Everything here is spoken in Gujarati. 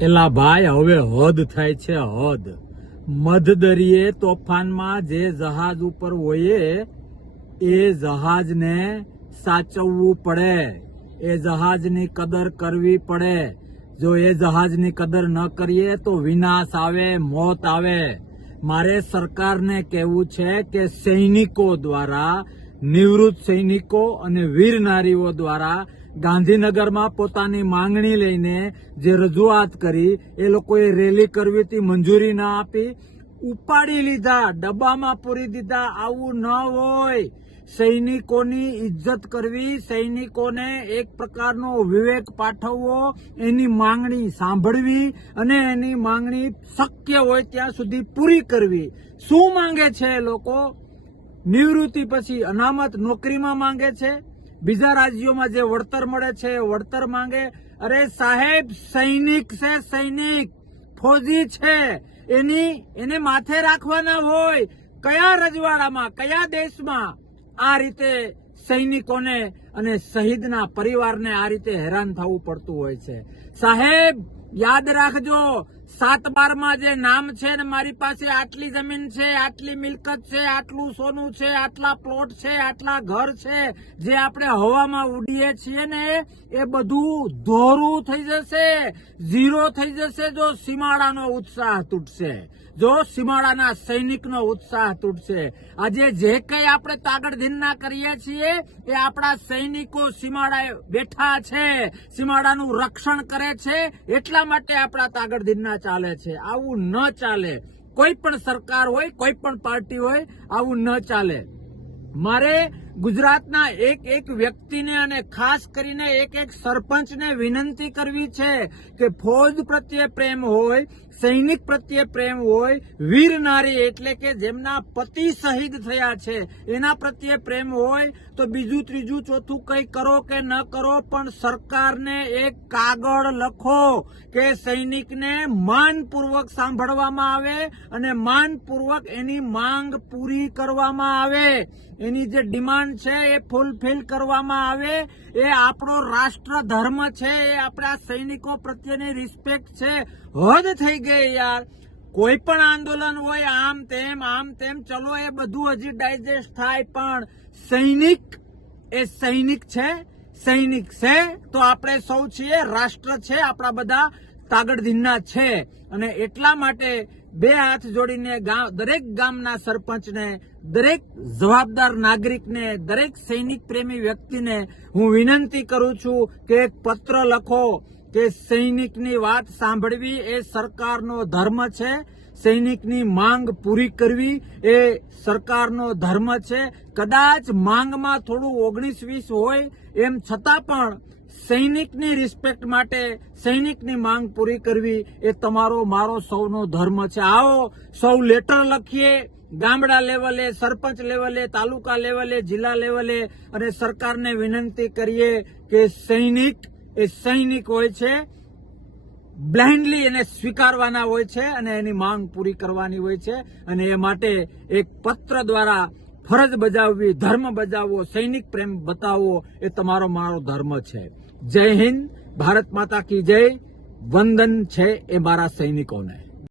એલા ભાઈ હવે હદ થાય છે હદ. મધદરિયે તોફાનમાં જે જહાજ ઉપર હોય એ જહાજને સાચવવું પડે, એ જહાજની કદર કરવી પડે. જો એ જહાજની કદર ન કરીએ તો વિનાશ આવે, મોત આવે. મારે સરકારને કહેવું છે કે સૈનિકો દ્વારા, નિવૃત્ત સૈનિકો અને વીર નારીઓ દ્વારા ગાંધીનગરમાં પોતાની માંગણી લઈને જે રજૂઆત કરી, એ લોકોએ રેલી કરવી હતી, મંજૂરી ના આપી, ઉપાડી લીધા, ડબ્બામાં પૂરી દીધા. આવું ન હોય. સૈનિકોની ઇજ્જત કરવી, સૈનિકોને એક પ્રકારનો વિવેક પાઠવવો, એની માંગણી સાંભળવી અને એની માંગણી શક્ય હોય ત્યાં સુધી પૂરી કરવી. શું માંગે છે એ લોકો? નિવૃત્તિ પછી અનામત નોકરીમાં માંગે છે, બીજા રાજ્યોમાં જે વળતર મળે છે એ વળતર માંગે. અરે સાહેબ, સૈનિક છે, સૈનિક ફૌજી છે, એને માથે રાખવાના હોય. કયા રજવાડામાં, કયા દેશમાં આ રીતે સૈનિકોને અને શહીદના પરિવારને આ રીતે હેરાન થવું પડતું હોય છે? સાહેબ યાદ રાખજો, 7/12માં જે નામ છે ને, મારી પાસે આટલી જમીન છે, આટલી મિલકત છે, આટલું સોનું છે, આટલા પ્લોટ છે, આટલા ઘર છે, જે આપણે હવામાં ઉડીએ છીએ ને, એ બધું ધોરું થઈ જશે, ઝીરો થઈ જશે જો સીમાડાનો ઉત્સાહ તૂટશે, જો સીમાડાના સૈનિકનો ઉત્સાહ તૂટશે. આજે જે કંઈ આપણે તાગડધીનના કરીએ છીએ એ આપણા સૈનિકો સીમાડાએ બેઠા છે, સીમાડાનું રક્ષણ કરે છે, એટલા માટે આપણા તાગડધીનના ચાલે છે. આવું ન ચાલે. કોઈ પણ સરકાર હોય, કોઈ પણ પાર્ટી હોય, આવું ન ચાલે. મારે ગુજરાતના એક વ્યક્તિને અને ખાસ કરીને એક સરપંચને વિનંતી કરવી છે કે ફૌજ પ્રત્યે પ્રેમ હોય, સૈનિક પ્રત્યે પ્રેમ હોય, વીર નારી એટલે કે જેમના પતિ શહીદ થયા છે એના પ્રત્યે પ્રેમ હોય, તો બીજું ત્રીજું ચોથું કંઈ કરો કે ન કરો, પણ સરકારને એક કાગળ લખો કે સૈનિકને માનપૂર્વક સાંભળવામાં આવે અને માનપૂર્વક એની માંગ પૂરી કરવામાં આવે, એની જે ડિમાન્ડ છે એ ફૂલફિલ કરવામાં આવે. એ આપણો રાષ્ટ્ર ધર્મ છે, એ આપણા સૈનિકો પ્રત્યેની રિસ્પેક્ટ છે. હદ થઈ ગઈ યાર. કોઈ પણ આંદોલન હોય આમ તેમ ચલો, એ બધું હજી ડાયજેસ્ટ થાય, પણ સૈનિક એ સૈનિક છે, સૈનિક છે તો આપણે સૌ છીએ, રાષ્ટ્ર છે, આપણા બધા તાગડધીનના છે. અને એટલા માટે બે હાથ જોડીને દરેક ગામના સરપંચને, દરેક જવાબદાર નાગરિકને, દરેક સૈનિક પ્રેમી વ્યક્તિને હું વિનંતી કરું છું કે એક પત્ર લખો કે સૈનિકની વાત સાંભળવી એ સરકારનો ધર્મ છે, સૈનિકની માંગ પૂરી કરવી એ સરકારનો ધર્મ છે. કદાચ માંગમાં થોડું 19-20 હોય, એમ છતાં પણ સૈનિકની રિસ્પેક્ટ માટે સૈનિકની માંગ પૂરી કરવી એ તમારો મારો સૌનો ધર્મ છે. આવો સૌ લેટર લખીએ, ગામડા લેવલે, સરપંચ લેવલે, તાલુકા લેવલે, જિલ્લા લેવલે, અને સરકારને વિનંતી કરીએ કે સૈનિક એ સૈનિક હોય છે, બ્લાઇન્ડલી એને સ્વીકારવાના હોય છે અને એની માંગ પૂરી કરવાની હોય છે. અને એ માટે એક પત્ર દ્વારા ફરજ બજાવવી, ધર્મ બજાવવો, સૈનિક પ્રેમ બતાવવો એ તમારો મારો ધર્મ છે. જય હિન્દ, ભારત માતા કી જય. વંદન છે એ મારા સૈનિકોને.